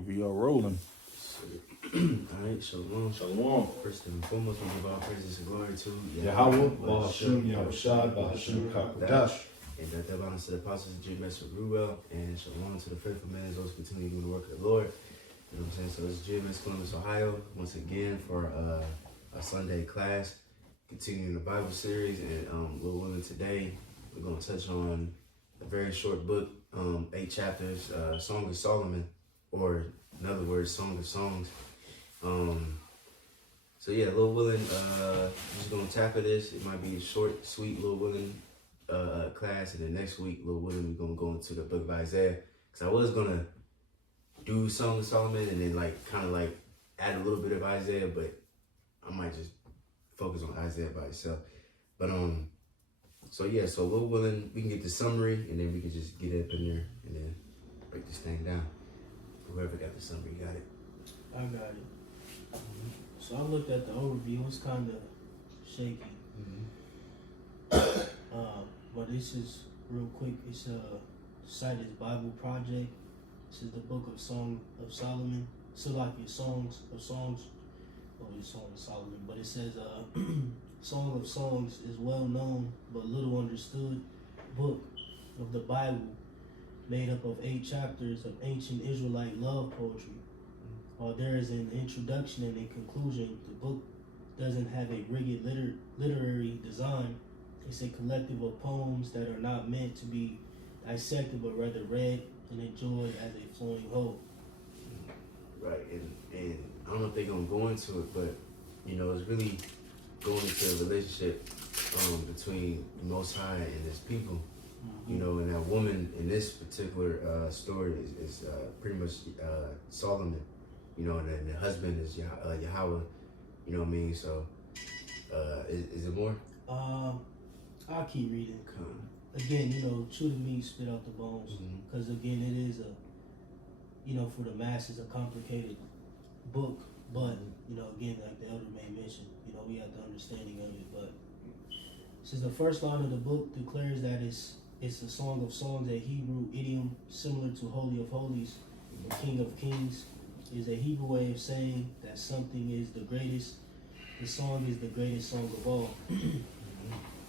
And we are rolling. Alright, shalom. Shalom. First and foremost, we give all praises and glory to Yahweh, Bahashim, Yahushai, Bahashim, Kakodash. And that belongs to the apostles of J. Ruel, and shalom to the faithful men, those who continue doing the work of the Lord. You know what I'm saying? So it's JMS Columbus, Ohio, once again for a Sunday class, continuing the Bible series. And Lord willing, today we're going to touch on a very short book, 8 chapters, Song of Solomon, or in other words, Song of Songs. So yeah, Lord willing, just gonna tackle this. It might be a short, sweet, Lord willing class, and then next week, Lord willing, we're gonna go into the book of Isaiah. Cause I was gonna do Song of Solomon and then kind of add a little bit of Isaiah, but I might just focus on Isaiah by itself. But so yeah, so Lord willing, we can get the summary, and then we can just get up in there and then break this thing down. Whoever got the summary got it. I got it. So I looked at the overview. It's kind of shaky. But this is real quick. It's site is Bible Project. This is the book of Song of Solomon. So like your Songs of Songs. Oh, it's Song of Solomon. But it says Song of Songs is well known but little understood book of the Bible, made up of 8 chapters of ancient Israelite love poetry. While there is an introduction and a conclusion, the book doesn't have a rigid literary design. It's a collective of poems that are not meant to be dissected, but rather read and enjoyed as a flowing whole. Right, and I don't know if they're going to go into it, but, you know, it's really going into a relationship between the Most High and His people. You know, and that woman in this particular story is pretty much Solomon, you know, and then the husband is Yahweh, you know what I mean? So, is it more? I'll keep reading. Again, you know, chew the meat, spit out the bones. Because, again, it is for the masses, a complicated book. But, you know, again, like the elder may mention, you know, we have the understanding of it. But since the first line of the book declares that it's a Song of Songs, a Hebrew idiom similar to Holy of Holies, the King of Kings, is a Hebrew way of saying that something is the greatest. The song is the greatest song of all.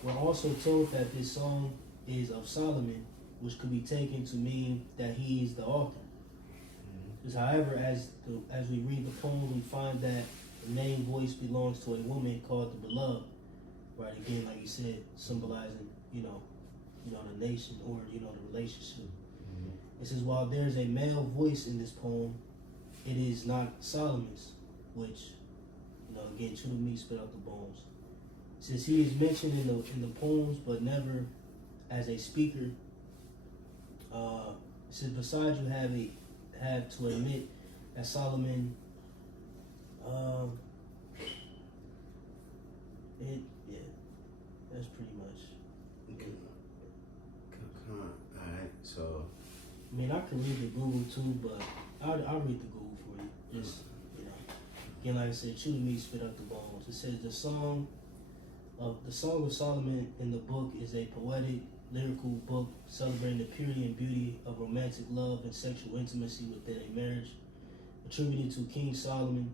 We're also told that this song is of Solomon, which could be taken to mean that he is the author. However, as we read the poem, we find that the main voice belongs to a woman called the Beloved. Right, again, like you said, symbolizing, you know, the nation, or, you know, the relationship. It says, while there's a male voice in this poem, it is not Solomon's, which, you know, again, chew the meat, spit out the bones. Since he is mentioned in the poems, but never as a speaker, it says, besides you have to admit that Solomon, that's pretty much. Alright, so. I mean, I can read the Google too, but I'll read the Google for you. Just, you know. Again, like I said, chew the meat, spit out the bones. It says the Song of Solomon in the book is a poetic, lyrical book celebrating the purity and beauty of romantic love and sexual intimacy within a marriage. Attributed to King Solomon,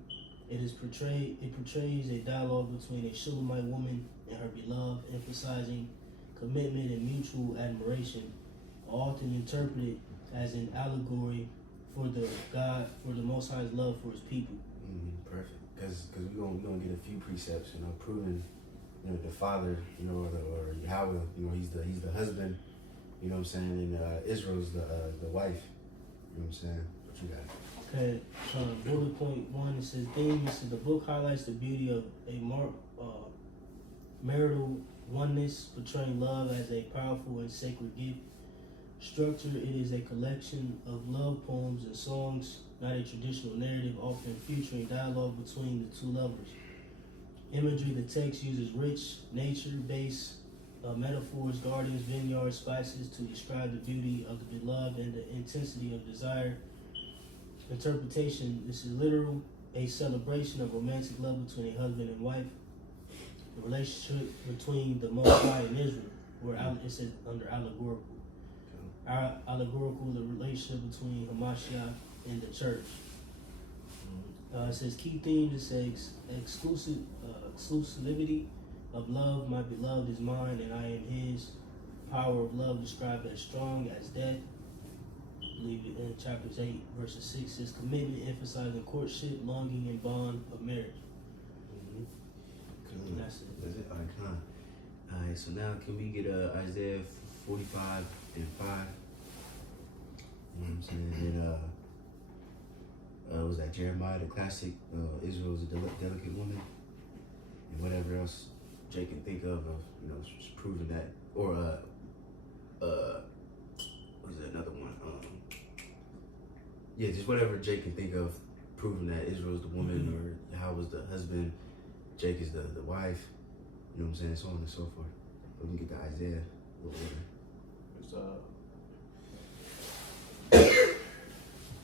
it portrays a dialogue between a Shulamite woman and her beloved, emphasizing commitment and mutual admiration, often interpreted as an allegory for the Most High's love for His people. Perfect, because we're gonna get a few precepts, you know, proving, you know, the father, you know, or Yahweh, you know, he's the husband, you know what I'm saying, and Israel's the wife, you know what I'm saying. What you got? Okay, bullet point 1, it says, the book highlights the beauty of a marital oneness, portraying love as a powerful and sacred gift. Structure, it is a collection of love poems and songs, not a traditional narrative, often featuring dialogue between the two lovers. Imagery, the text uses rich, nature-based metaphors, gardens, vineyards, spices to describe the beauty of the beloved and the intensity of desire. Interpretation, this is literal, a celebration of romantic love between a husband and wife. The relationship between the Most High and Israel, where it says under allegorical. Allegorical, the relationship between Hamashiach in the church. It says key themes. It says exclusivity of love. My beloved is mine, and I am his. Power of love described as strong as death. I believe it in chapters 8, verses 6 says commitment, emphasizing courtship, longing, and bond of marriage. And that's it. That's it. All right, come on. All right. So now, can we get Isaiah 45 and 5? You know what I'm saying? And was that Jeremiah, the classic? Israel is a delicate woman, and whatever else Jake can think of just proving that, or what was another one? Yeah, just whatever Jake can think of, proving that Israel is the woman, or how was the husband, Jake is the wife. You know what I'm saying? So on and so forth. But we can get to Isaiah a little later.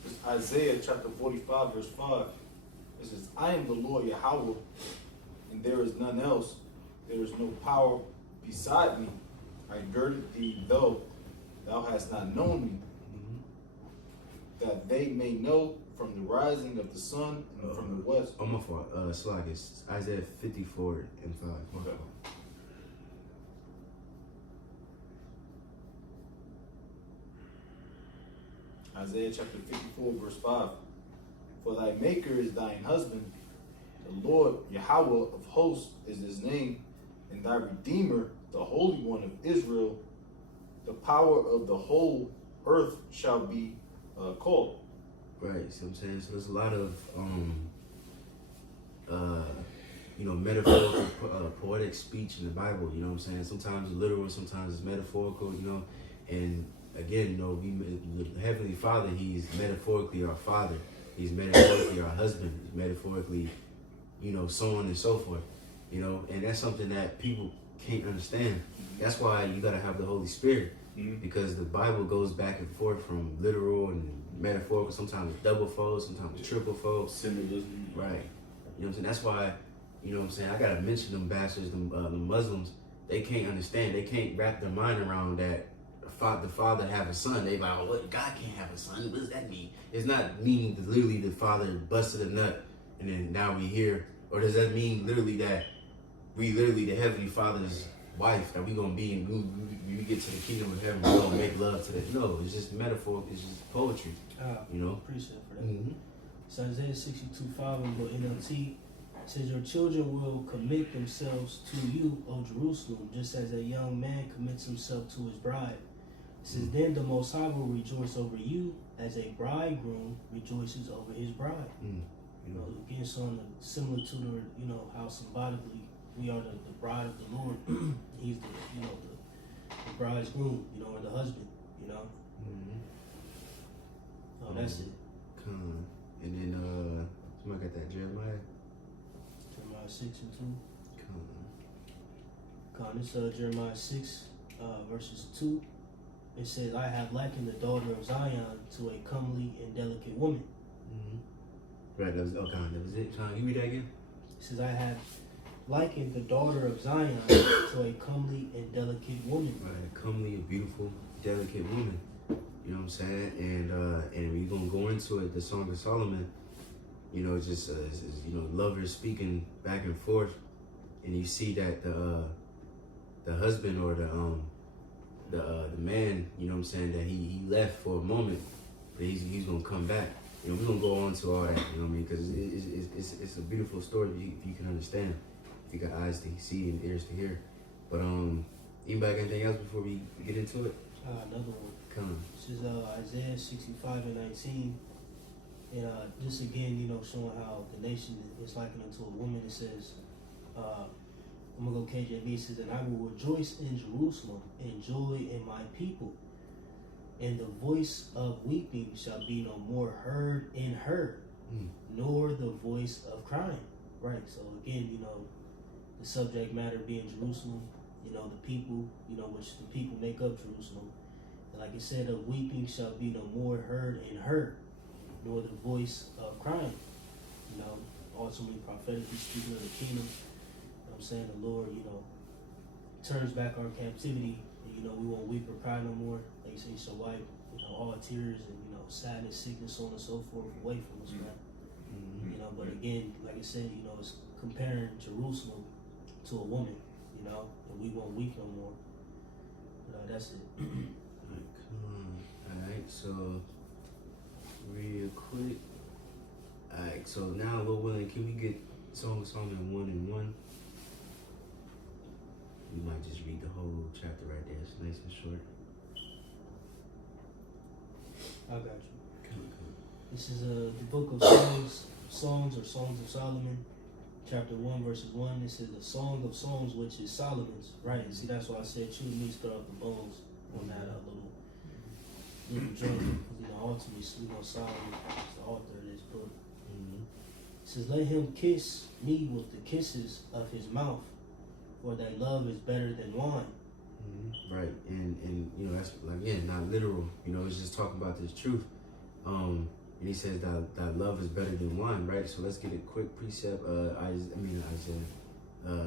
It's Isaiah chapter 45, verse 5. It says, I am the Lord Yahweh, and there is none else. There is no power beside me. I girded thee, though thou hast not known me, that they may know from the rising of the sun and from the west. Oh, my fault. Slag, it's Isaiah 54 and 5. My Okay. fault. Isaiah chapter 54, verse 5. For thy maker is thine husband, the Lord Yahweh of hosts is his name, and thy Redeemer, the Holy One of Israel. The power of the whole earth shall be called. Right, so I'm saying, so there's a lot of metaphorical poetic speech in the Bible, you know what I'm saying? Sometimes it's literal, sometimes it's metaphorical, and again, the Heavenly Father, he's metaphorically our father, he's metaphorically our husband, he's metaphorically, so on and so forth, and that's something that people can't understand. That's why you gotta have the Holy Spirit, because the Bible goes back and forth from literal and metaphorical, sometimes it's double fold, sometimes it's triple fold. Symbolism. Right. You know what I'm saying? That's why, I gotta mention them bastards, the Muslims, they can't understand, they can't wrap their mind around that the father have a son. They like, oh, what? God can't have a son. What does that mean? It's not meaning that literally the father busted a nut and then now we here. Or does that mean literally that we literally the Heavenly Father's wife, that we gonna be in, we get to the kingdom of heaven, we gonna make love to that? No, it's just metaphor, it's just poetry. Appreciate it for that. So Isaiah 62:5 in the NLT says, your children will commit themselves to you, O Jerusalem, just as a young man commits himself to his bride. It says, then the Most High will rejoice over you as a bridegroom rejoices over his bride. Again, so similar to the, how symbolically we are the bride of the Lord. He's the, the bride's groom, or the husband, That's it. Come. And then, somebody got that Jeremiah? Jeremiah 6 and 2. Come. This Jeremiah 6, verses 2. It says, I have likened the daughter of Zion to a comely and delicate woman. Right, that was it. Can you read that again? It says, I have likened the daughter of Zion to a comely and delicate woman. Right, a comely, a beautiful, delicate woman. You know what I'm saying? And we're gonna go into it. The Song of Solomon, just lovers speaking back and forth, and you see that the husband or the man, you know what I'm saying, that he left for a moment, but he's gonna come back. We're gonna go on to all that. You know what I mean? Because it's a beautiful story if you can understand, if you got eyes to see and ears to hear. But anybody got anything else before we get into it? Another one. Come on. This is Isaiah 65 and 19. And this again, showing how the nation is likened unto a woman. It says, I'm going to go KJV. It says, and I will rejoice in Jerusalem and joy in my people. And the voice of weeping shall be no more heard in her, nor the voice of crying. Right. So again, the subject matter being Jerusalem, the people, which the people make up Jerusalem. And like it said, of weeping shall be no more heard in her, nor the voice of crying. Ultimately prophetically speaking of the kingdom. I'm saying the Lord, turns back our captivity, and we won't weep or cry no more. Like you say, so wipe all tears and sadness, sickness, so on and so forth away from us, man. But again, like I said, it's comparing Jerusalem to a woman, and we won't weep no more. But that's it. Alright, so real quick. Alright, so now Lord willing, can we get Song of Solomon 1 and 1? We might just read the whole chapter right there. It's nice and short. I got you. Come. This is the book of Songs or Songs of Solomon, chapter 1, verses 1. This is the Song of Songs, which is Solomon's, right? See, that's why I said chew the meat, spit out the bones on that little journey. Because, ultimately, Solomon is the author of this book. It says, let him kiss me with the kisses of his mouth, for thy love is better than wine. Right, and that's again not literal. It's just talking about this truth. And he says that love is better than wine, right? So let's get a quick precept. Isaiah,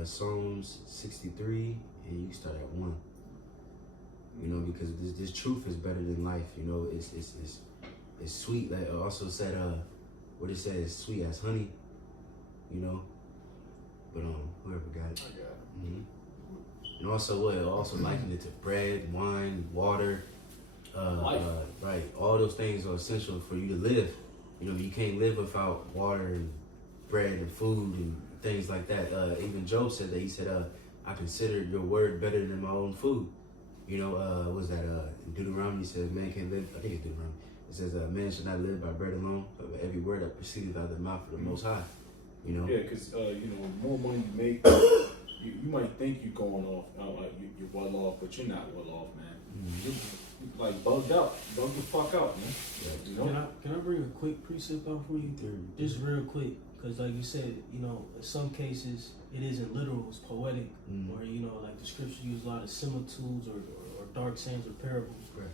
Psalms 63, and you start at 1. Because this truth is better than life. It's sweet. Like also said, what it says, sweet as honey. But whoever got it. I got it. And also likened it to bread, wine, water, Life. right? All those things are essential for you to live. You can't live without water and bread and food and things like that. Even Job said that. He said, "I consider your word better than my own food." What was that? In Deuteronomy it says, "Man can't live." I think it's Deuteronomy. It says, "Man should not live by bread alone, but by every word that proceedeth out of the mouth of the Most High." Yeah, because the more money you make, you might think you're going off, like you're well off, but you're not well off, man. You're like bugged out, bugged the fuck out, man. Can I bring a quick precept out for you? Just real quick, because like you said, in some cases it isn't literal, it's poetic, or like the scripture use a lot of similitudes or dark sayings or parables. Right.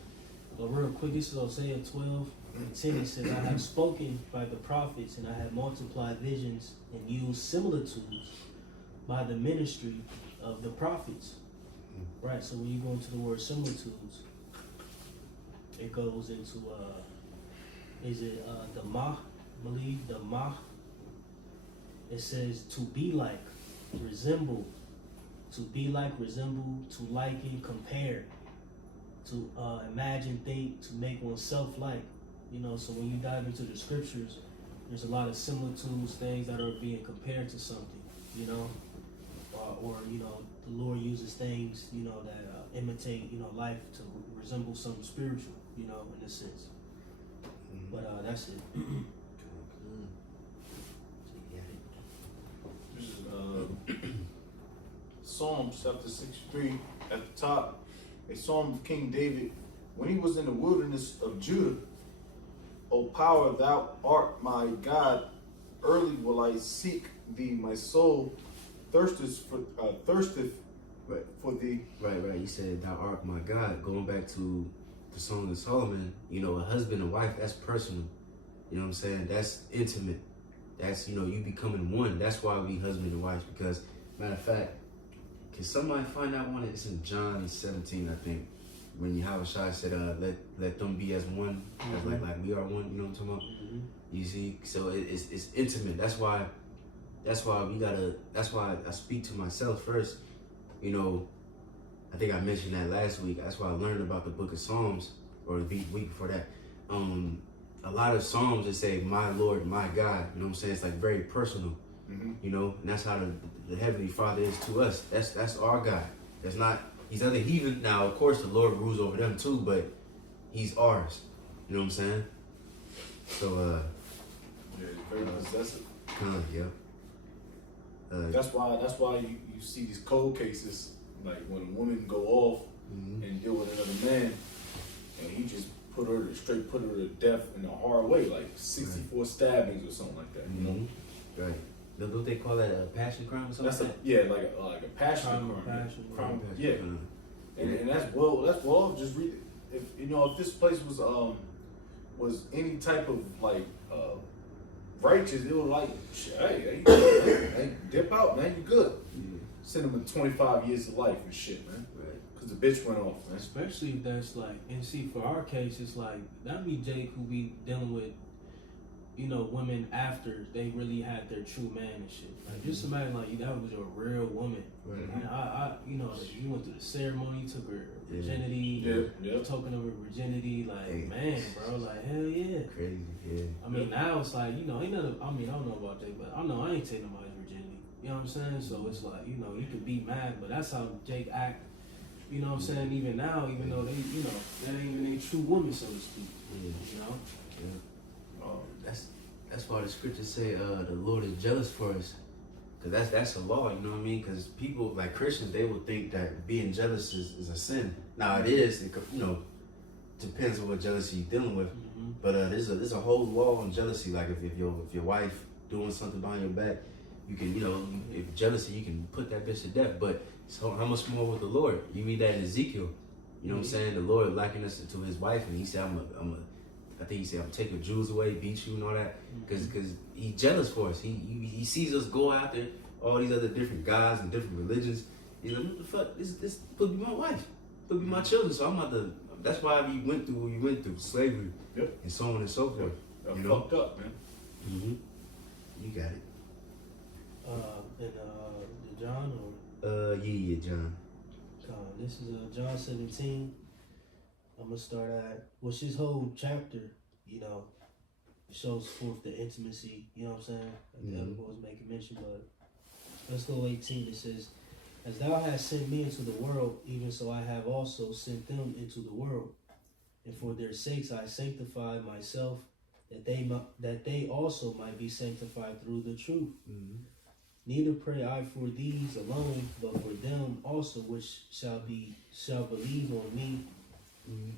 But real quick, this is Hosea 12:10. It says, I have spoken by the prophets, and I have multiplied visions and used similitudes by the ministry of the prophets. Right, so when you go into the word similitudes, it goes into the mah, I believe, the mah. It says to be like, resemble, to be like, resemble, to liken, compare, to imagine, think, to make oneself like. So when you dive into the scriptures, there's a lot of similitudes, things that are being compared to something, or the Lord uses things, that imitate, life to resemble something spiritual, in a sense. But that's it. This is Psalms chapter 63 at the top. A psalm of King David when he was in the wilderness of Judah. O power, thou art my God. Early will I seek thee. My soul thirsteth for thee. Right. You said, "Thou art my God." Going back to the Song of Solomon, a husband and wife, that's personal. You know what I'm saying? That's intimate. That's, you becoming one. That's why we husband and wife. Because, matter of fact, can somebody find that one? It's in John 17, I think. When Yahushua said, let them be as one, as like we are one, you know what I'm talking about? You see? So it's intimate. That's why I speak to myself first. I think I mentioned that last week. That's why I learned about the book of Psalms, or the week before that. A lot of Psalms that say, my Lord, my God, you know what I'm saying? It's like very personal, and that's how the Heavenly Father is to us. That's our God. That's not, he's other heathen. Now, of course, the Lord rules over them too, but he's ours. You know what I'm saying? So, Yeah, it's very possessive. yeah. That's why you see these cold cases, like when a woman go off and deal with another man, and he just put her to death in a hard way, like 64 stabbings or something like that. You know, right? Don't they call that a passion crime or something? that's like like a passion crime. Crime. Yeah, and that's well. Just read it. If this place was any type of like righteous, it would like, hey, dip out, man, you good. Send them to 25 years of life and shit, man. Right. because the bitch went off, man. Especially if that's like, and see, for our case, it's like that be Jake who be dealing with, you know, women after they really had their true man and shit. Like, just imagine like that was your real woman. Right. And I, you know, you went through the ceremony, took her virginity, Yeah. token of her virginity. Like, Hey. man, bro, like hell yeah. Crazy, yeah. I mean, now it's like, you know, ain't nothing. I mean, I don't know about Jake, but I know I ain't taking nobody's virginity. You know what I'm saying? So it's like, you know, you can be mad, but that's how Jake act. You know what I'm saying? Even now, even though they, you know, that ain't even a true woman, so to speak. Yeah. You know? Yeah. That's why the scriptures say the Lord is jealous for us, cause that's a law. You know what I mean? Cause people like Christians, they will think that being jealous is a sin. Now it is. It, you know, depends on what jealousy you're dealing with. Mm-hmm. But there's a whole law on jealousy. Like if your wife doing something behind your back, you can, you know, if jealousy, you can put that bitch to death. But so how much more with the Lord? You read that in Ezekiel. You know what I'm saying? The Lord likened us to his wife, and he said, I think he said, I'm gonna take your jewels away, beat you, and all that, because he's jealous for us. He sees us go after all these other different gods and different religions. He's like, what the fuck? This could be my wife, could be my children. So I'm about to. That's why we went through what we went through, slavery, and so on and so forth. Yep. You know? Fucked up, man. Mm-hmm. You got it. And the John or Yeah, John. this is John 17. I'm gonna start at which his whole chapter, you know, shows forth the intimacy. You know what I'm saying? Like the other boys making mention, but let's go 18. It says, "As thou hast sent me into the world, even so I have also sent them into the world. And for their sakes I sanctify myself, that they also might be sanctified through the truth. Mm-hmm. Neither pray I for these alone, but for them also which shall believe on me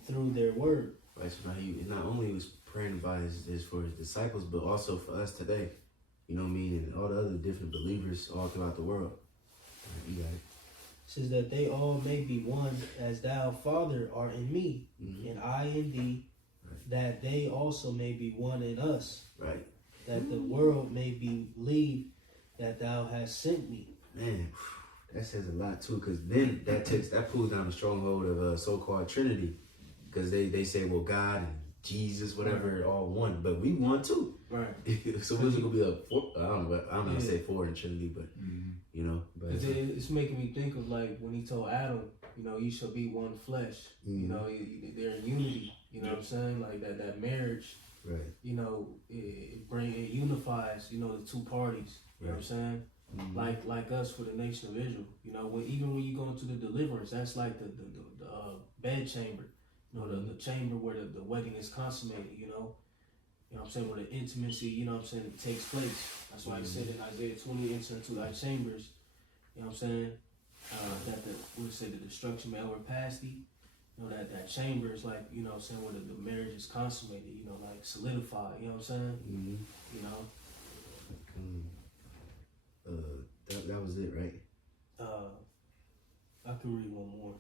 through their word." Right. So now he not only was praying by his for his disciples, but also for us today. You know what I mean? And all the other different believers all throughout the world. Right, you got it. Says that they all may be one, as thou, Father, art in me, and I in thee, that they also may be one in us, Right. that the world may believe that thou hast sent me. Man, that says a lot too, because then that pulls down the stronghold of a so-called Trinity, because they say, well, God and Jesus, whatever, all one, but we one too. Right. So what's it gonna be a four? I don't know. I'm gonna say four in Trinity, but you know, but It's making me think of like when he told Adam, you know, you shall be one flesh. You know, they're in unity. You know what I'm saying? Like that marriage. right. You know, it unifies. You know, the two parties. You know what I'm saying? Like us for the nation of Israel. You know, even when you go into the deliverance, that's like the bed chamber. You know, the chamber where the wedding is consummated. You know what I'm saying? Where the intimacy, you know what I'm saying, takes place. That's why he said in Isaiah 20, enter into thy chambers. You know what I'm saying? That the destruction may overpass thee. You know, that chamber is like, you know what I'm saying, where the marriage is consummated, you know, like solidified, you know what I'm saying? You know? That was it, right? I can read one more.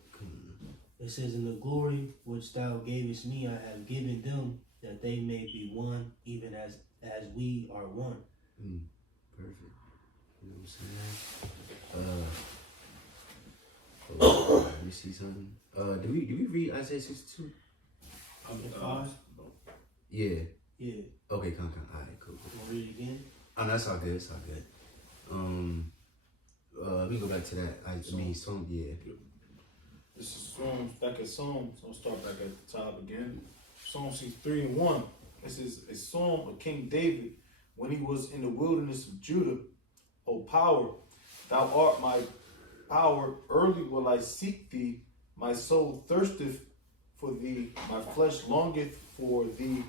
It says, "In the glory which thou gavest me, I have given them, that they may be one, even as we are one." Perfect. You know what I'm saying? Let me see something. Do we read Isaiah 62? Yeah. Yeah. Okay, come. Alright, cool. You want to read it again? Oh, that's all good. It's all good. Let me go back to that. Psalm, yeah. This is Psalms, back at Psalms. I'll start back at the top again. Psalm 63:1. This is a psalm of King David when he was in the wilderness of Judah. O power, thou art my power. Early will I seek thee. My soul thirsteth for thee. My flesh longeth for thee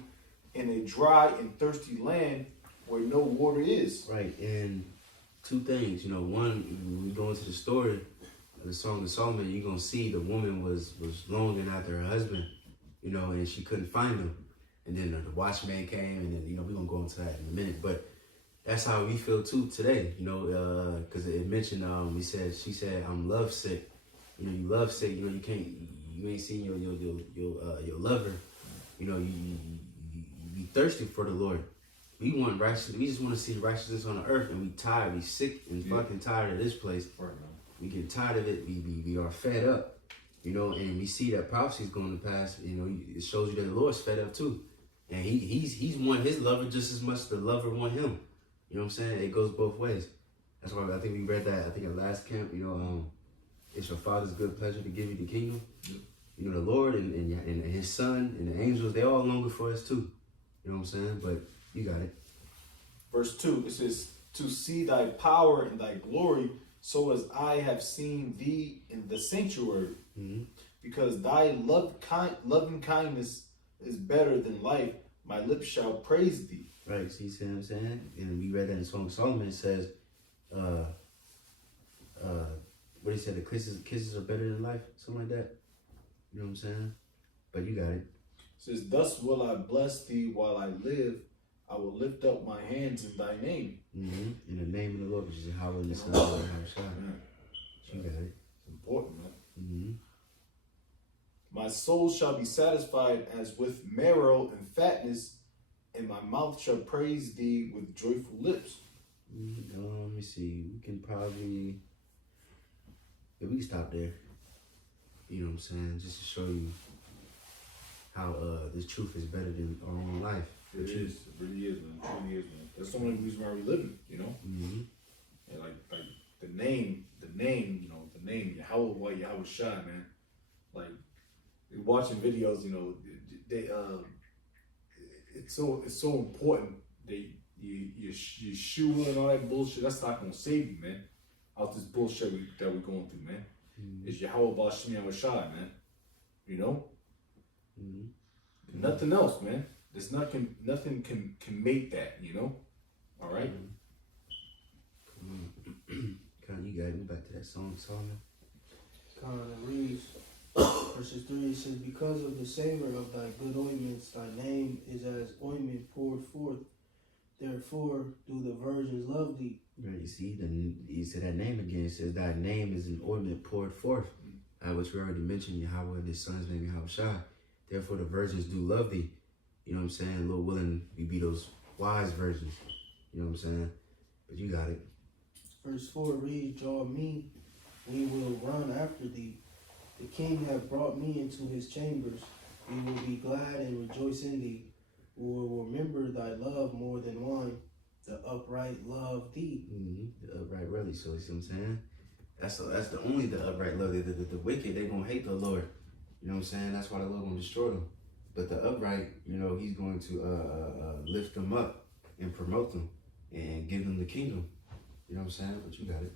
in a dry and thirsty land where no water is. Right, and two things. You know, one, when we go into the story of the Song of Solomon, you're going to see the woman was longing after her husband, you know, and she couldn't find him. And then the watchman came, and then, you know, we're going to go into that in a minute. But that's how we feel, too, today, you know, because it mentioned, she said, I'm love sick. You know, you love sick, you know, you ain't seen your lover. You know, you be thirsty for the Lord. We want righteousness. We just want to see righteousness on the earth, and we tired. We sick and fucking tired of this place. Right, man. We get tired of it. We are fed up. You know, and we see that prophecy is going to pass. You know, it shows you that the Lord's fed up too, and he's want his lover just as much as the lover want him. You know what I'm saying? It goes both ways. That's why I think we read that. I think at last camp. You know, it's your Father's good pleasure to give you the kingdom. Yep. You know, the Lord and His Son and the angels, they all longer for us too. You know what I'm saying? But you got it. Verse 2, it says, to see thy power and thy glory, so as I have seen thee in the sanctuary. Mm-hmm. Because thy loving kindness is better than life, my lips shall praise thee. Right, see what I'm saying? And we read that in Song of Solomon. It says, what he said, the kisses are better than life, something like that. You know what I'm saying? But you got it. It says, thus will I bless thee while I live. I will lift up my hands in thy name. Mm-hmm. In the name of the Lord, which is Yahweh and the Son of the Lord, Man, you got it. it's important, man. Mm-hmm. My soul shall be satisfied as with marrow and fatness, and my mouth shall praise thee with joyful lips. Let me see. We can probably, yeah, we can stop there. You know what I'm saying? Just to show you how this truth is better than our own life. It is. It really is, man. It really is, man. That's the only reason why we living, you know? Mm-hmm. And like the name, you know, the name, Yahweh, Yahweh Shai, man. Like, watching videos, you know, they it's so important. Yeshua and all that bullshit, that's not gonna save you, man. Out this bullshit that we're going through, man. Mm-hmm. It's Yahweh Bashim Yahweh Shai, man. You know? Mm-hmm. Nothing else, man. There's nothing can make that, you know? All right? Come on. Con, you got it. Back to that song, Solomon. Con, it reads, verses 3, it says, because of the savor of thy good ointments, thy name is as ointment poured forth. Therefore do the virgins love thee. Right, you see, you said that name again. It says thy name is an ointment poured forth. Which we already mentioned, Yahweh and His Son's name, Yahweh Shai. Therefore the virgins do love thee. You know what I'm saying? Lord willing, we be those wise virgins. You know what I'm saying? But you got it. Verse 4 reads, draw me, we will run after thee. The king hath brought me into his chambers. We will be glad and rejoice in thee. We will remember thy love more than wine. The upright love thee. Mm-hmm. The upright really. So you see what I'm saying? That's the only the upright love. The wicked, they gonna hate the Lord. You know what I'm saying? That's why the Lord gonna destroy them. But the upright, you know, He's going to lift them up and promote them and give them the kingdom. You know what I'm saying? But you got it.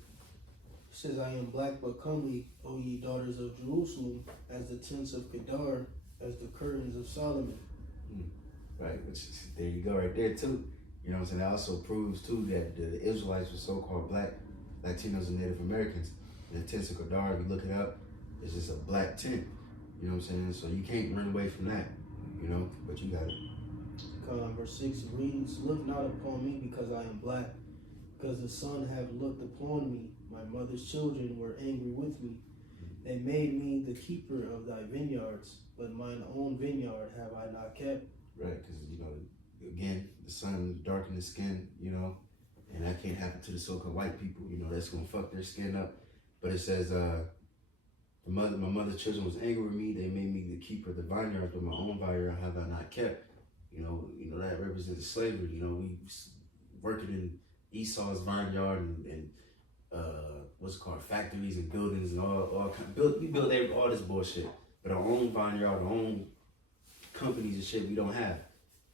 It says, I am black but comely, O ye daughters of Jerusalem, as the tents of Kedar, as the curtains of Solomon. Right, which is, there you go right there too. You know what I'm saying? That also proves too that the Israelites were so-called black Latinos and Native Americans. And the tents of Kedar, if you look it up, it's just a black tent. You know what I'm saying? So you can't run away from that. You know, but you got it. Verse 6 reads, look not upon me because I am black, because the sun have looked upon me. My mother's children were angry with me. They made me the keeper of thy vineyards, but mine own vineyard have I not kept. Right, because, you know, again, the sun darkened the skin, you know, and that can't happen to the so-called white people. You know, that's going to fuck their skin up. But it says, my mother's children was angry with me. They made me the keeper of the vineyards, but my own vineyard have I not kept. You know that represents slavery. You know, we working in Esau's vineyard and what's it called, factories and buildings and all kind. We build all this bullshit, but our own vineyard, our own companies and shit, we don't have.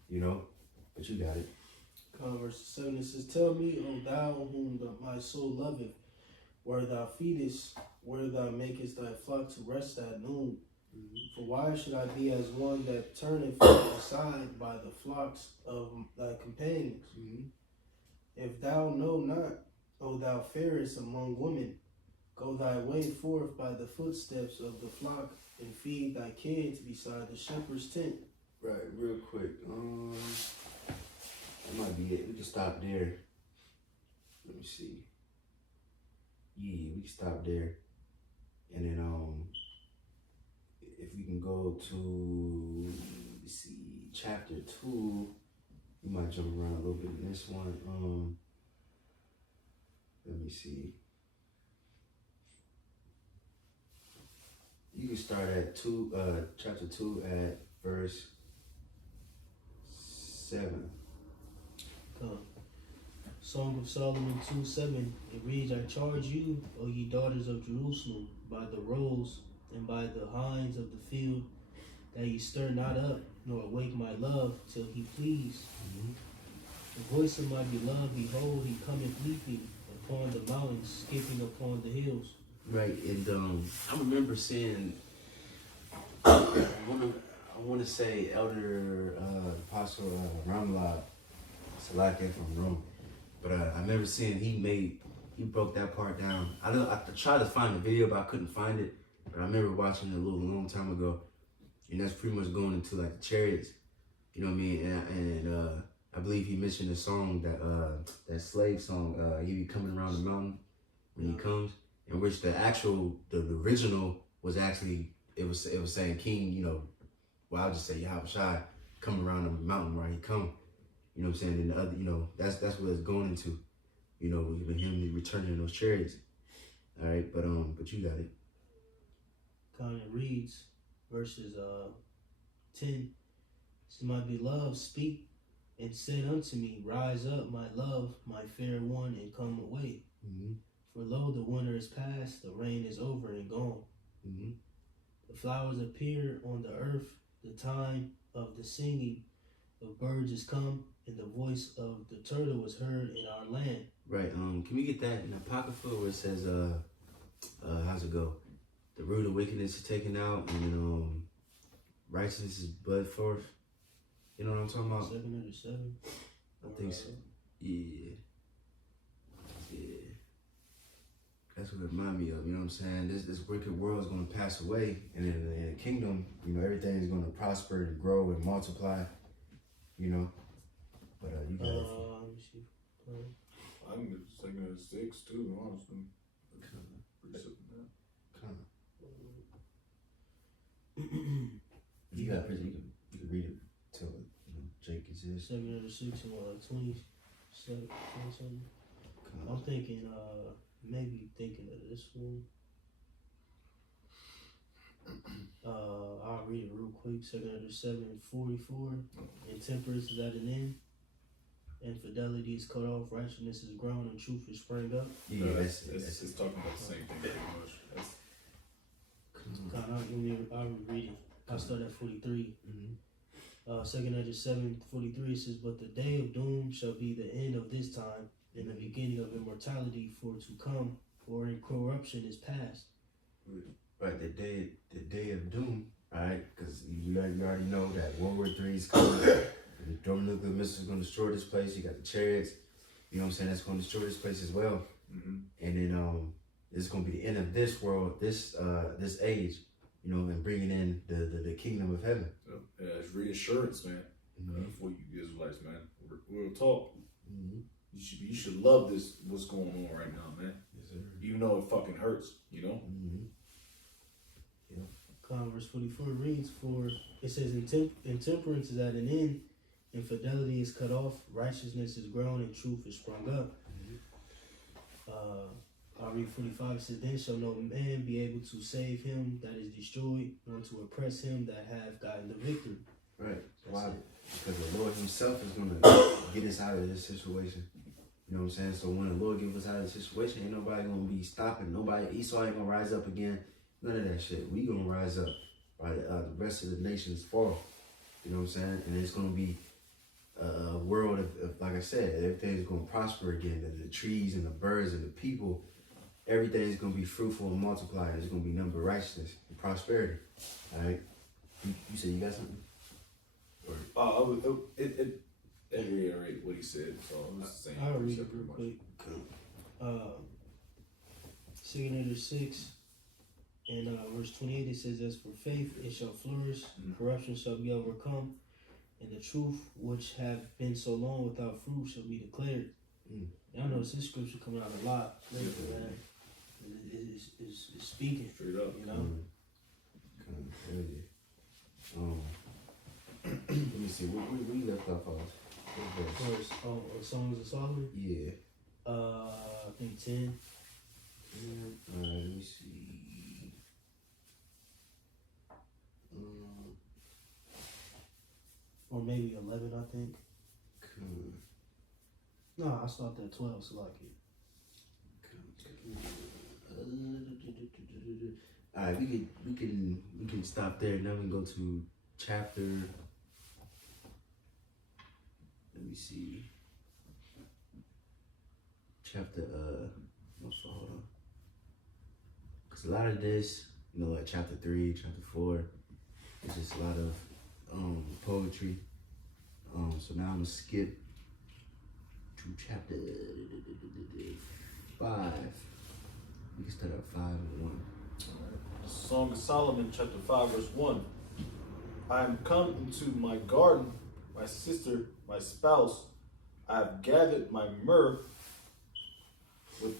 You know, but you got it. Verse 7 it says, tell me, O thou whom my soul loveth, where thou feedest, where thou makest thy flock to rest at noon. For why should I be as one that turneth aside by the flocks of thy companions? If thou know not, O thou fairest among women, go thy way forth by the footsteps of the flock, and feed thy kids beside the shepherd's tent. Right, real quick. That might be it. We can stop there. Let me see. Yeah, we can stop there. And then if we can go to, let me see, chapter 2, we might jump around a little bit in this one. Let me see. You can start at chapter 2 at verse 7. Song of Solomon 2:7. It reads, I charge you, O ye daughters of Jerusalem, by the roes and by the hinds of the field, that ye stir not up, nor awake my love, till he please. The voice of my beloved, behold, he cometh leaping upon the mountains, skipping upon the hills. Right, and I remember seeing, I want to say Elder Apostle Ramlad Salaki from Rome, but I remember seeing he broke that part down. I tried to find the video, but I couldn't find it. But I remember watching it a long time ago, and that's pretty much going into like the chariots, you know what I mean? And I believe he mentioned the song that slave song, he be coming around the mountain when he comes, in which the original was actually it was saying King, you know, well I'll just say Yahweh Shai coming around the mountain where he come, you know what I'm saying? And the other, you know, that's what it's going into, you know, with him returning in those chariots. All right, but you got it. Kind of reads verses 10. Says, my beloved, speak and said unto me, rise up, my love, my fair one, and come away. Mm-hmm. For lo, the winter is past, the rain is over and gone. Mm-hmm. The flowers appear on the earth, the time of the singing of birds is come, and the voice of the turtle is heard in our land. Right. Can we get that in Apocrypha where it says how's it go? The root of wickedness is taken out, and then righteousness is bud forth. You know what I'm talking about? 707. I think so. Yeah. That's what it reminds me of. You know what I'm saying? This wicked world is going to pass away, and in the kingdom, you know, everything is going to prosper and grow and multiply. You know. But you got it. Let me see. I think it's second at 6 too, honestly. Pretty simple, man. You got prison. You can read it till Jake is here. 706 and 27, something. I'm thinking, maybe thinking of this one. I'll read it real quick. 707:44. Intemperance is at an end. Infidelity is cut off. Righteousness is grown, and truth is sprang up. Yeah, that's It's talking about the same thing pretty much. That's, I'll read it. I'll start at 43. Mm-hmm. 707:43 says, but the day of doom shall be the end of this time, and the beginning of immortality for to come, for incorruption is past. Right, the day of doom, right? Because you already know that World War III is coming. The thermonuclear missile is going to destroy this place. You got the chariots, you know what I'm saying? That's going to destroy this place as well. mm-hmm. And then it's going to be the end of this world, this age, you know, and bringing in the kingdom of heaven. Yeah, it's reassurance, man. For you Israelites, man. Real talk. Mm-hmm. You should love this. What's going on right now, man? Yes, sir. Even though it fucking hurts, you know. Mm-hmm. Verse 44 reads, for it says, intemperance is at an end, infidelity is cut off, righteousness is grown, and truth is sprung up. I'll read 45. It says, then shall no man be able to save him that is destroyed, nor to oppress him that have gotten the victory. Right. Why? Because the Lord himself is going to get us out of this situation. You know what I'm saying? So when the Lord gives us out of the situation, ain't nobody going to be stopping. Esau ain't going to rise up again. None of that shit. We going to rise up. Right? The rest of the nations fall. You know what I'm saying? And it's going to be a world of, like I said, everything's going to prosper again. The trees and the birds and the people, everything's going to be fruitful and multiply. There's going to be number righteousness and prosperity. All right? You said you got something? It reiterate what he said. So I was saying. I'll read it pretty real much. quick. 606 and verse 28, it says, as for faith, it shall flourish, corruption shall be overcome, and the truth which have been so long without fruit shall be declared. Y'all notice this scripture coming out a lot lately, man. It's speaking Straight up, you know. Let me see. Where you left off on? Verse, Songs of Solomon. Yeah. I think 10. Let me see. Or maybe 11, I think. Cool. No, I stopped at 12, so like it. All right, we can stop there. Now we can go to chapter. Let me see. Chapter hold on. Cause a lot of this, like chapter 3, chapter 4, it's just a lot of poetry. So now I'm gonna skip to chapter 5. We can start at 5 and 1. Song of Solomon, chapter 5, verse 1. I am come into my garden, my sister, my spouse. I have gathered my myrrh with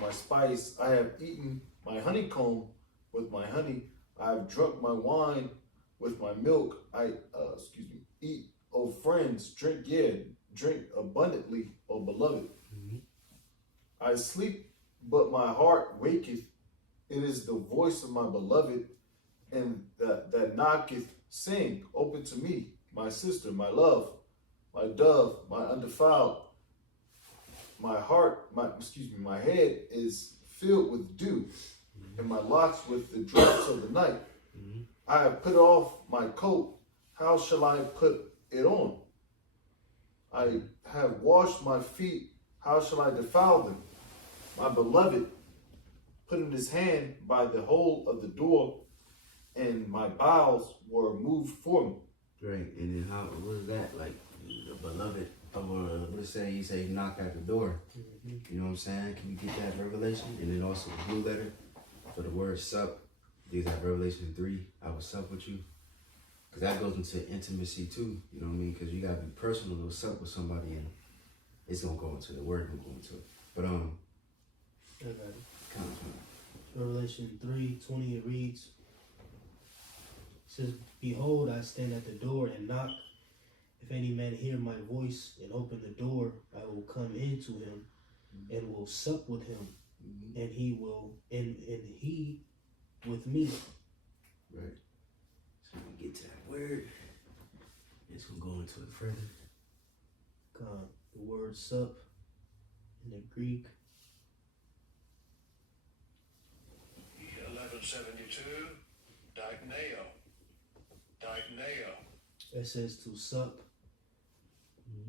my spice. I have eaten my honeycomb with my honey. I have drunk my wine with my milk. Eat, O friends, drink abundantly, O beloved. Mm-hmm. I sleep, but my heart waketh. It is the voice of my beloved, and that knocketh, saying, open to me, my sister, my love, my dove, my undefiled. My head is filled with dew, and my locks with the drops of the night. Mm-hmm. I have put off my coat. How shall I put it on? I have washed my feet. How shall I defile them? My beloved put in his hand by the hole of the door, and my bowels were moved for me. Right, and then what is that? Like, the beloved, or what it say? He say, knock at the door. Mm-hmm. You know what I'm saying? Can you get that revelation? And then also the blue letter for the word sup. These have Revelation 3, I will sup with you. Because that goes into intimacy too, you know what I mean? Because you got to be personal to sup with somebody, and it's going to go into the word, going to go into it. But, kind of Revelation 3:20, it reads, it says, behold, I stand at the door and knock. If any man hear my voice and open the door, I will come into him and will sup with him, and he will, and he with me. Right. So we get to that word. It's going to go into it further. The word sup in the Greek. 1172, Digneo. It says to sup.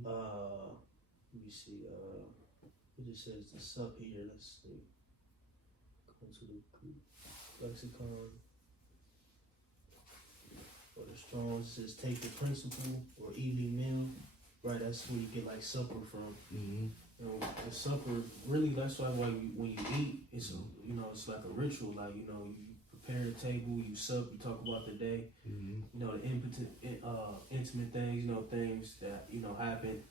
Let me see. It just says to sup here. Let's see. Go to the Greek lexicon. For the Strong's, it says take the principle or evening meal. Right, that's where you get like supper from. Mm-hmm. You know, the supper really, that's why when you eat, it's it's like a ritual. Like, you prepare the table, you sup, you talk about the day. Mm-hmm. The intimate things, things that happen.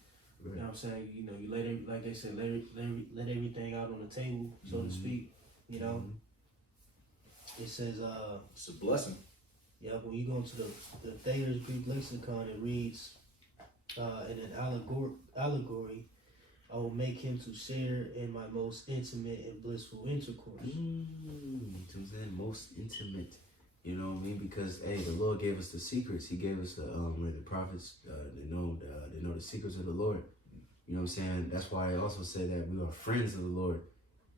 Right. You know what I'm saying? You let it, like they said, let everything out on the table, so to speak. It says It's a blessing. yeah, when you go into the Thayer's Greek lexicon, it reads in an allegory, I will make him to share in my most intimate and blissful intercourse. So I'm saying most intimate, you know what I mean? Because the Lord gave us the secrets. He gave us the prophets. They know the secrets of the Lord. You know what I'm saying? That's why I also said that we are friends of the Lord.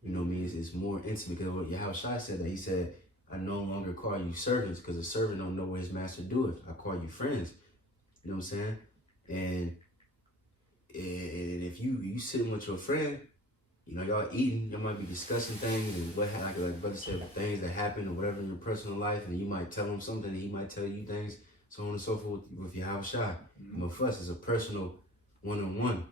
You know what I mean? It's more intimate. Because what Yahushua said that he said, I no longer call you servants because a servant don't know what his master doeth. I call you friends. You know what I'm saying? And if you sitting with your friend, y'all eating, y'all might be discussing things and what, like Brother said, things that happen or whatever in your personal life, and you might tell him something, and he might tell you things, so on and so forth with Yahushua. For us, it's a personal one-on-one.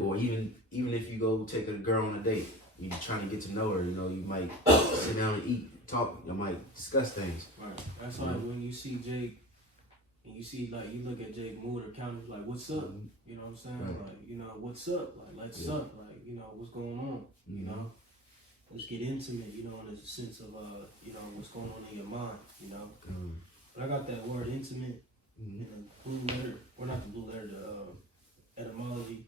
Or even if you go take a girl on a date, you're trying to get to know her, you might sit down and eat, talk, you might discuss things. Right. That's why when you see Jake, and you see, like, you look at Jake Moore, the counter, like, what's up? You know what I'm saying? Right. Like, what's up? Like, let's sup. Like, what's going on? Let's get intimate, in the sense of, what's going on in your mind, But I got that word intimate in the blue letter, or not the blue letter, the etymology.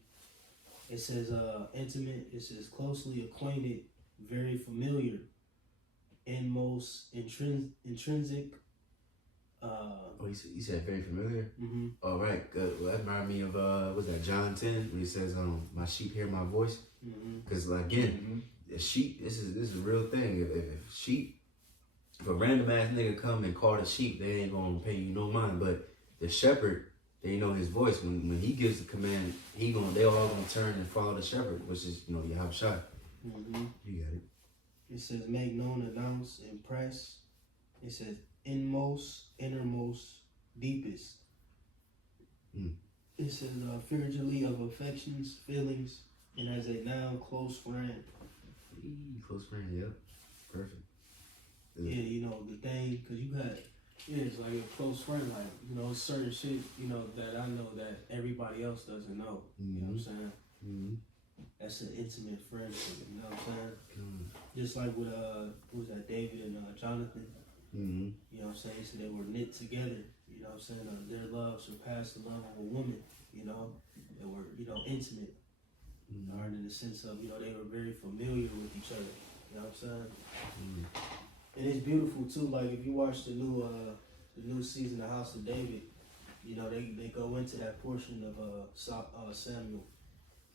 It says intimate, it says closely acquainted, very familiar, and most intrinsic, Oh, you said very familiar? Mm-hmm. All right, good. Well, that reminded me of, what's that, John 10, where he says, my sheep hear my voice. Mm-hmm. Because, like, again, the sheep, this is a real thing. If a random ass nigga come and call the sheep, they ain't gonna pay you no mind. But the shepherd, they know his voice. When he gives the command, they all gonna turn and follow the shepherd, which is, Yahweh Shai. Mm-hmm. You got it. It says make known, announce, impress. It says inmost, innermost, deepest. Mm. It says figuratively of affections, feelings, and as a noun, close friend. Close friend, yep. Perfect. Yeah, the thing, because you got, it's like a close friend, like, certain shit, that I know that everybody else doesn't know. You know what I'm saying? Mm-hmm. That's an intimate friendship, you know what I'm saying? Mm-hmm. Just like with, who was that, David and Jonathan? Mm-hmm. You know what I'm saying? So they were knit together. You know what I'm saying? Their love surpassed the love of a woman. They were, intimate. Mm-hmm. Or in the sense of, they were very familiar with each other. You know what I'm saying? Mm-hmm. And it's beautiful too. Like if you watch the new season of House of David, they go into that portion of Samuel.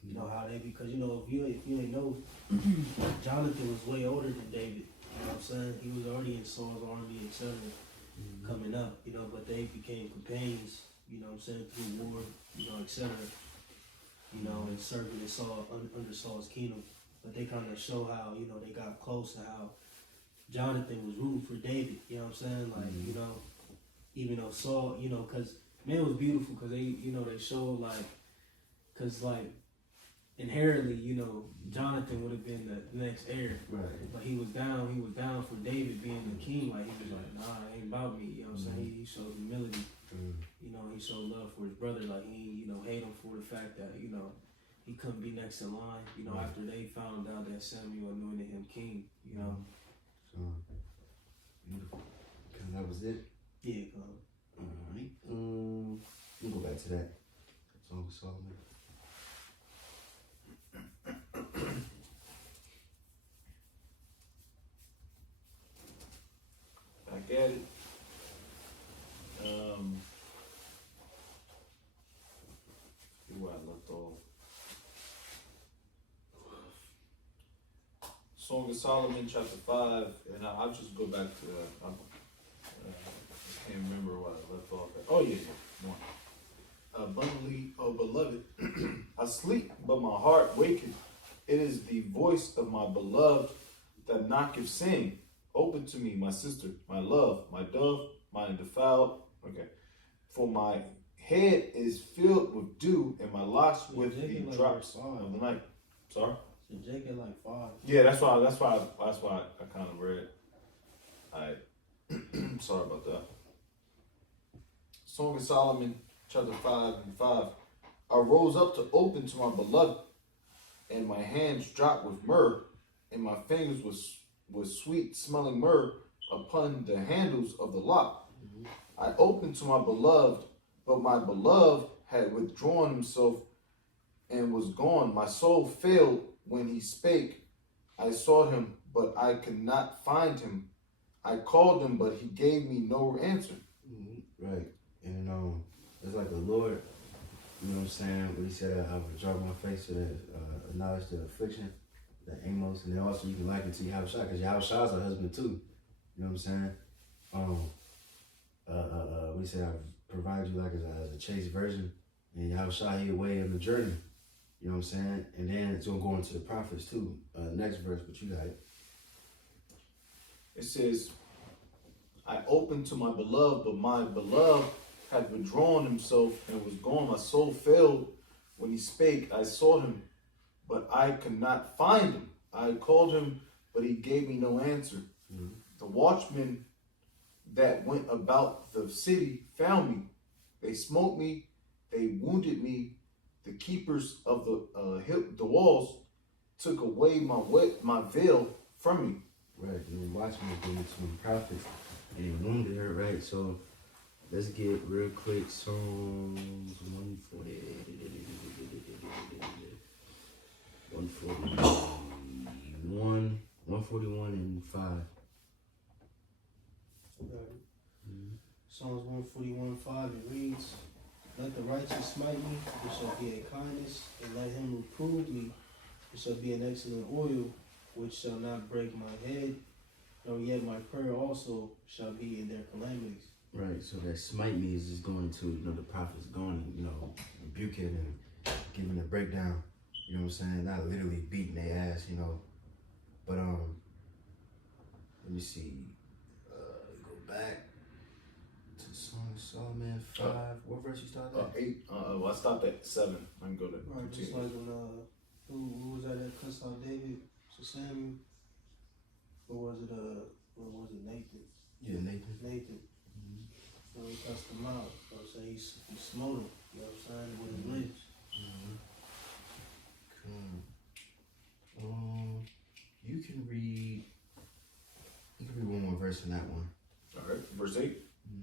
You know how because if you ain't know, Jonathan was way older than David. You know what I'm saying? He was already in Saul's army, etc. Coming up, but they became companions, what I'm saying, through war, etc. And serving in Saul under Saul's kingdom. But they kind of show how, they got close to how Jonathan was rooting for David, you know what I'm saying? Like, even though Saul, because, man, it was beautiful because they showed, like, because, like, inherently, Jonathan would have been the next heir. Right. But he was down for David being the king. Like, he was like, nah, it ain't about me, you know what I'm saying? He showed humility. He showed love for his brother. Like, he, hate him for the fact that, he couldn't be next in line, after they found out that Samuel anointed him king, Beautiful. That was it? Yeah, Alright. We'll go back to that. Song of Solomon. Back at it. Where I left off. Song of Solomon, chapter 5, and I'll just go back to that. I can't remember what I left off at. Oh, yeah. One. Abundantly, oh beloved, I sleep, but my heart waketh. It is the voice of my beloved that knocketh, saying, open to me, my sister, my love, my dove, my undefiled. Okay. For my head is filled with dew, and my locks with the drops of the night. Sorry? So Jake at like 5. Yeah, that's why I kind of read. Alright. Sorry about that. Song of Solomon, chapter 5 and 5. I rose up to open to my beloved, and my hands dropped with myrrh, and my fingers was sweet smelling myrrh upon the handles of the lock. I opened to my beloved, but my beloved had withdrawn himself and was gone. My soul failed when he spake. I sought him, but I could not find him. I called him, but he gave me no answer. Right. And it's like the Lord, you know what I'm saying, when he said, I would draw my face to the knowledge the affliction, the Amos, and then also you can liken it to Yahweh Shai, because Yahweh Shai is a husband too. You know what I'm saying? We said I provide you like as a chaste virgin, and Yahweh Shai, he away in the journey. You know what I'm saying? And then it's gonna go into the prophets too. Next verse, but you got it. It says, I opened to my beloved, but my beloved had withdrawn himself and was gone. My soul failed when he spake. I sought him, but I could not find him. I called him, but he gave me no answer. The watchmen that went about the city found me. They smote me. They wounded me. The keepers of the walls took away my veil from me. Right, and then watchmen gave it to the prophets, and he wounded her, right? So let's get real quick Psalms 140. 141 and 5. Psalms 141:5, it reads, "Let the righteous smite me, it shall be a kindness, and let him reprove me, it shall be an excellent oil, which shall not break my head, nor yet my prayer also shall be in their calamities." Right, so that smite me is just going to, the prophet's going and, rebuking and giving a breakdown, you know what I'm saying? Not literally beating their ass, But, let me see, go back to Song of Solomon 5. What verse you started at? 8. Well, I stopped at 7. I can go to Right, just like when, who was that cussed out David? So Samuel? Or was it, Nathan? Yeah, Nathan. Nathan. So he cussed him out. You know what I'm saying? He smote him, you know what I'm saying, with his lips. Cool. You can read one more verse in that one. All right, verse 8.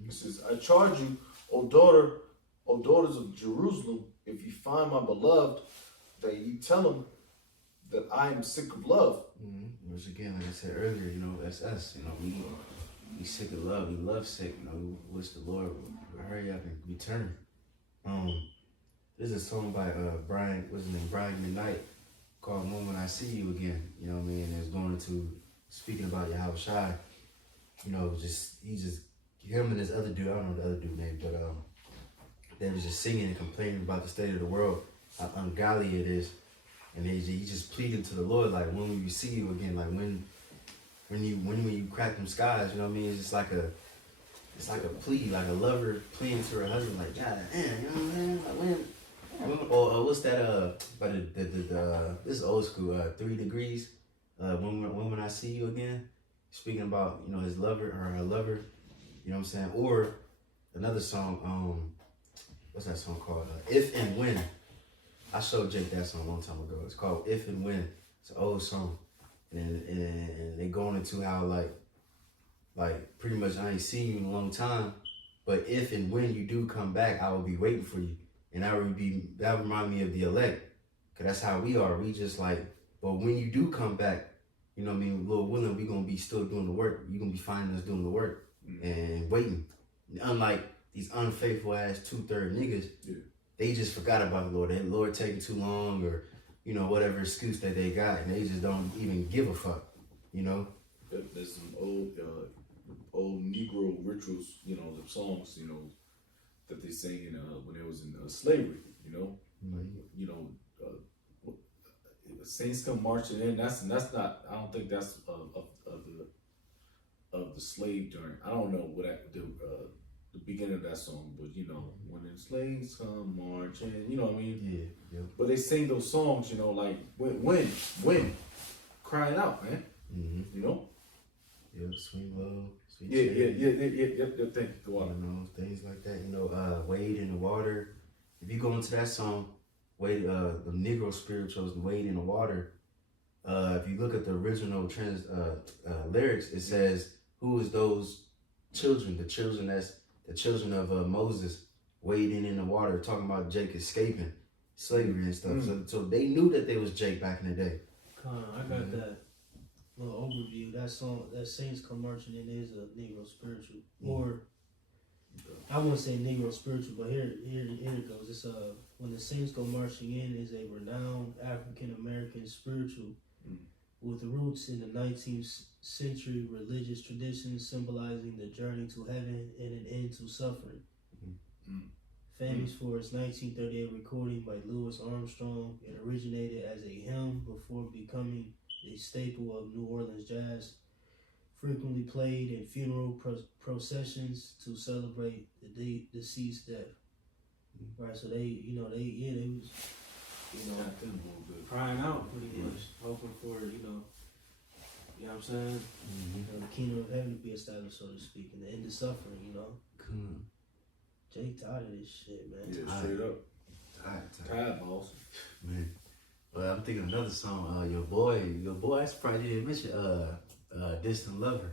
It says, "I charge you, O daughters of Jerusalem, if you find my beloved, that you tell him that I am sick of love." Which again, like I said earlier, that's us. We sick of love. We love sick. We wish the Lord would hurry up and return. There's a song by Brian, what's his name, Brian McKnight, called "When I See You Again." You know what I mean? And it's going to speaking about Yahweh Shai. Him and this other dude. I don't know the other dude's name, but they was just singing and complaining about the state of the world, how ungodly it is, and he just pleading to the Lord, like, when will you see you again? Like when you crack them skies, you know what I mean? It's like a plea, like a lover pleading to her husband, like, God damn, you know what I mean? Like or what's that? But this is old school. 3 Degrees. When I See You Again, speaking about his lover or her lover. You know what I'm saying? Or another song. What's that song called? If and When. I showed Jake that song a long time ago. It's called If and When. It's an old song. And they going into how like pretty much I ain't seen you in a long time, but if and when you do come back, I will be waiting for you. And that remind me of the elect. Cause that's how we are. We just like, but when you do come back, you know what I mean, Lord willing, we gonna be still doing the work. You gonna be finding us doing the work and waiting. Unlike these unfaithful ass 2/3 niggas, they just forgot about the Lord. The Lord taking too long or whatever excuse that they got, and they just don't even give a fuck, There's some old Negro rituals, the songs, that they sang in when they was in slavery, Saints come marching in. That's not. I don't think that's of the slave journey. I don't know what the beginning of that song, but when the slaves come marching, you know what I mean? Yeah. But they sing those songs, like when, crying out, man. Yeah, swing low, sweet Yeah. Thank you. Go on. Things like that. Wade in the water. If you go into that song, Wade, the Negro spirituals, Wade in the water. If you look at the original lyrics, it says, "Who is those children? The children of Moses wading in the water," talking about Jake escaping slavery and stuff. So they knew that they was Jake back in the day. I got that little overview. That song, that Saints Come Marching In, is a Negro spiritual, or I wouldn't say Negro spiritual, but here it goes. It's When the Saints Go Marching In is a renowned African American spiritual with roots in the 19th century religious tradition symbolizing the journey to heaven and an end to suffering. Famous for its 1938 recording by Louis Armstrong, it originated as a hymn before becoming a staple of New Orleans jazz, frequently played in funeral processions to celebrate the deceased death. Right, so they was, crying out pretty much, hoping for, you know what I'm saying? The kingdom of heaven to be established, so to speak, and the end of suffering, Jake tired of this shit, man. Yeah, straight up. Tired, boss. Man. Well, I'm thinking another song, your boy, I probably didn't mention, Distant Lover.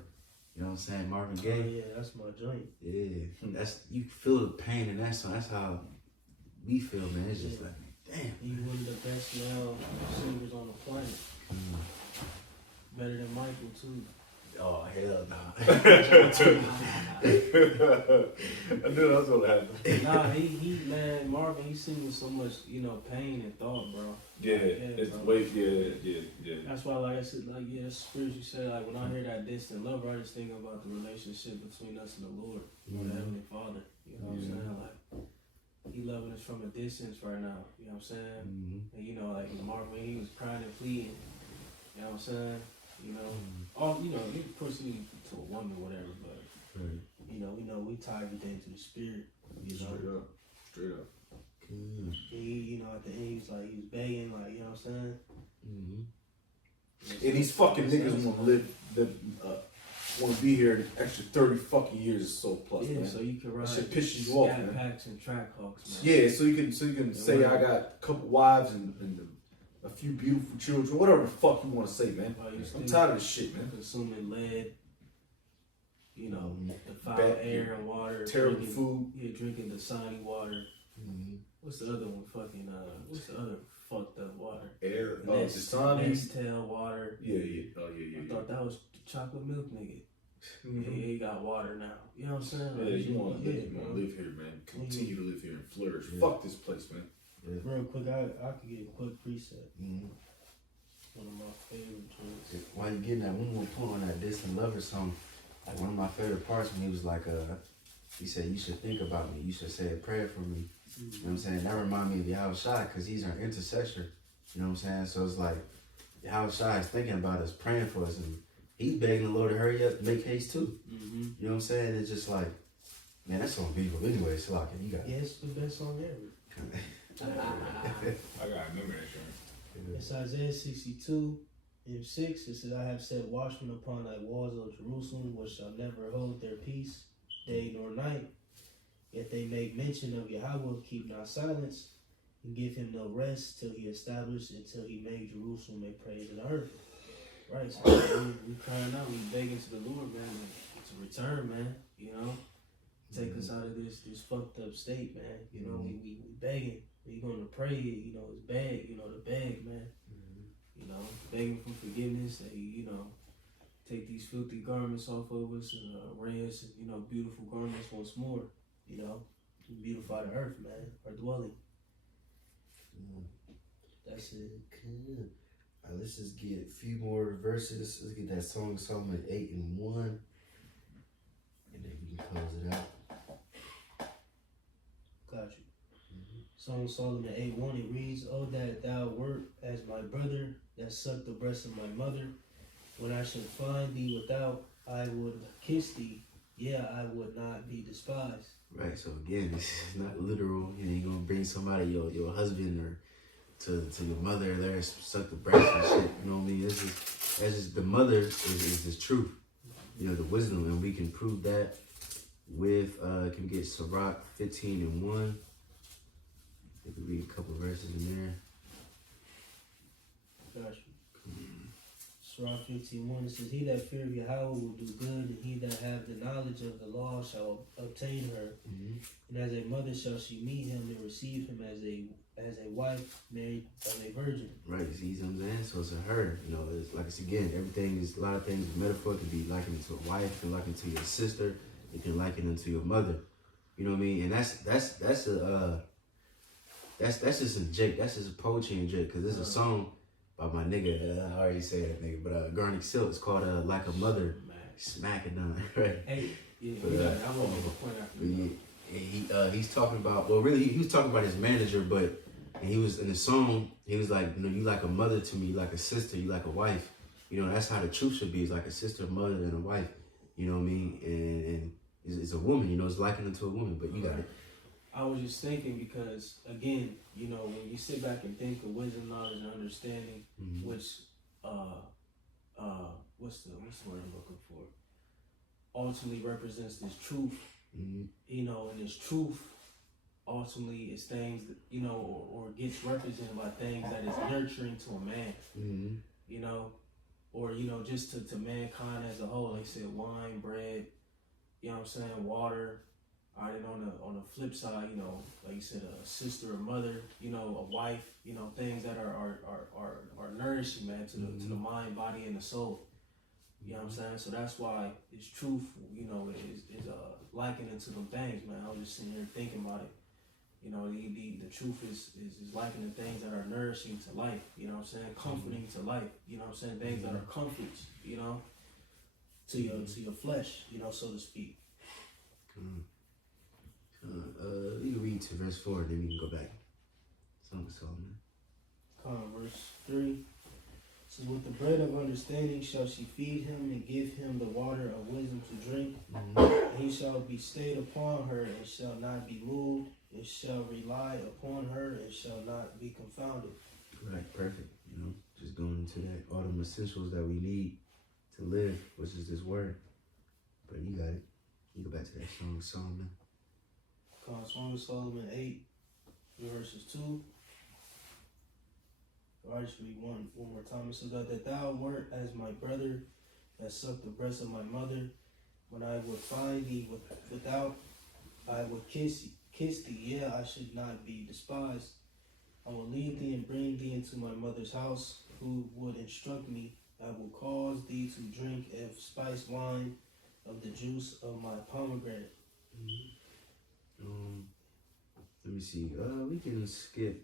You know what I'm saying? Marvin Gaye. Oh, yeah, that's my joint. Yeah. You feel the pain in that song. That's how we feel, man. It's just like, damn. He one of the best now singers on the planet. Better than Michael, too. Oh hell nah. I knew that was gonna happen. Nah, he man, Marvin, he seen with so much, you know, pain and thought, bro. Yeah, Yeah, it's bro. way, yeah. That's why, like I said, like yeah, spiritual said, like when I hear that distant love, I just think about the relationship between us and the Lord, or the Heavenly Father. You know what I'm saying? Like he loving us from a distance right now. You know what I'm saying? And you know, like Marvin, he was crying and pleading. You know what I'm saying? You know, all you know, of course, he to a woman, whatever, but you know, we tie everything to the spirit. You know, Straight up. he, you know, at the end, he was begging, like, you know what I'm saying? And these fucking niggas want to be here an extra 30 fucking years or so plus, Yeah, man. so you can ride shit pisses you off, Scat man. Packs and track hawks, man. Yeah, so you can say I got a couple wives and a few beautiful children, whatever the fuck you want to say, man. While you I'm still tired of this shit, man. consuming lead, you know, the foul Bad- air and water, Terrible drinking, food. yeah, drinking Dasani water. What's the other one? Fucking what's the other fucked up water? Air, Dasani, Dasani. Nestle water. Yeah. Oh, yeah. I thought that was chocolate milk, nigga. Mhm. Yeah, he got water now. You know what I'm saying? Yeah, Like, you want to bro. live here, man. Continue to live here and flourish. Yeah. Fuck this place, man. Real quick, I could get a quick preset. One of my favorite joints. While you getting that, one more point on that distant lover song. Like one of my favorite parts when he was like, he said, "You should think about me. You should say a prayer for me." You know what I'm saying? That remind me of Yahweh Shai because he's our intercessor. You know what I'm saying? So it's like Yahweh Shai is thinking about us, praying for us, and he's begging the Lord to hurry up, make haste too. You know what I'm saying? It's just like, man, that song beautiful. Anyway, so like, you got Yeah, it's the best song ever. I gotta remember that joint. It's Isaiah 62 and 6. It says, I have set watchmen upon thy walls, O Jerusalem, which shall never hold their peace, day nor night. Yet they make mention of Yahweh, keep not silence, and give him no rest till he establish, until he make Jerusalem a praise in the earth. Right, so we crying out, we begging to the Lord, man, to return, man, you know? Take us out of this fucked up state, man. You know, we begging. We gonna pray, you know, it's beg, you know, the beg, man. You know, begging for forgiveness, that he, you know, take these filthy garments off of us and array us, you know, beautiful garments once more, you know, and beautify the earth, man, our dwelling. That's it. Good. All right, let's just get a few more verses. Let's get that song Solomon 8 and 1. And then we can close it out. Got you. Song of Solomon 8:1, it reads, "Oh, that thou wert as my brother, that sucked the breast of my mother. When I should find thee without, I would kiss thee. Yeah, I would not be despised." Right, so again, this is not literal. You know, you're gonna bring somebody, your husband or to your mother there, suck the breast and shit. You know what I mean? That's just the mother is the truth. You know, the wisdom, and we can prove that with can we get Sirach 15 and 1. We can read a couple verses in there. Got you. Sirach 15:1, it says, "He that feareth Yahweh will do good, and he that have the knowledge of the law shall obtain her. And as a mother shall she meet him and receive him as a wife married of a virgin." Right, see what I'm saying? So it's a her. You know, it's like it's again, everything is a lot of things. Metaphor can be likened to a wife, can liken to your sister, it can liken into your mother. You know what I mean? And that's just a jig. That's just a poetry and jig. Cause there's a song by my nigga. I already said that nigga, but Garnick Silk. It's called "Like a Mother." Smack it down, right? Hey, yeah, But, you got it. I want to make a point after you. He's talking about, well, really, he was talking about his manager, but and he was in the song. He was like, you know, you like a mother to me, you like a sister, you like a wife. You know, that's how the truth should be. It's like a sister, a mother, and a wife. You know what I mean? And it's a woman. You know, it's likened to a woman. But you got it. I was just thinking because, again, you know, when you sit back and think of wisdom, knowledge, and understanding, which, what's the word I'm looking for? Ultimately represents this truth, you know, and this truth ultimately is things that, you know, or gets represented by things that is nurturing to a man, you know, or, you know, just to mankind as a whole. Like I said, wine, bread, you know what I'm saying, water. All right, and on the flip side, you know, like you said, a sister, a mother, you know, a wife, you know, things that are nourishing, man, to the mind, body, and the soul. You know what I'm saying? So that's why it's truth, you know, is likening to them things, man. I was just sitting here thinking about it. You know, the truth is likening the things that are nourishing to life, you know what I'm saying? Comforting to life, you know what I'm saying? Things that are comforts, you know, to your flesh, you know, so to speak. We can read to verse 4, then we can go back. Song of Solomon. Verse 3 says, with the bread of understanding shall she feed him and give him the water of wisdom to drink. And he shall be stayed upon her and shall not be moved. It shall rely upon her and shall not be confounded. Right, perfect. You know, just going into that, all them essentials that we need to live, which is this word. But you got it. You go back to that Song of Solomon. Song of Solomon 8, verses 2. I'll just read one more time. It says that thou wert as my brother that sucked the breast of my mother. When I would find thee without, I would kiss thee. Yeah, I should not be despised. I will lead thee and bring thee into my mother's house, who would instruct me. I will cause thee to drink of spiced wine, of the juice of my pomegranate. Let me see. We can skip.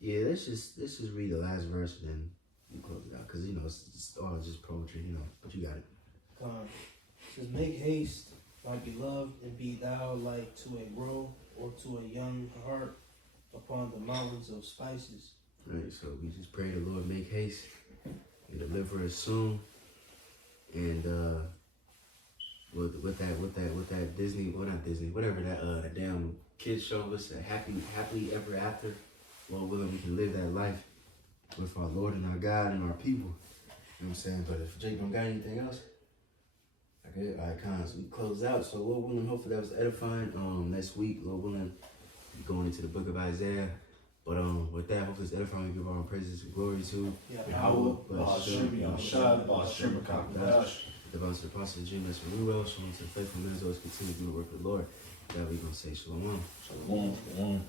Yeah, let's just read the last verse and then you close it out, cause you know it's all just poetry, you know. But you got it. It says, make haste, my beloved, and be thou like to a roe or to a young hart upon the mountains of spices. Right. So we just pray the Lord make haste and deliver us soon, and with that Disney, well not Disney, whatever that damn kids show us, a happily ever after. Lord willing, we can live that life with our Lord and our God and our people. You know what I'm saying? But if Jake don't got anything else, okay, all right, cons, we close out. So Lord willing, hopefully that was edifying. Next week, Lord willing, we're going into the book of Isaiah. But with that, hopefully it's edifying. We give our praises and glory to Yahweh, Ba'ashem, Yahushua, Ba'ashem, Kakodash. the bounce of the apostle Jim, that's Ruel, showing to the faithful men, always continue to do the work of the Lord. That we gonna say shalom. Shalom.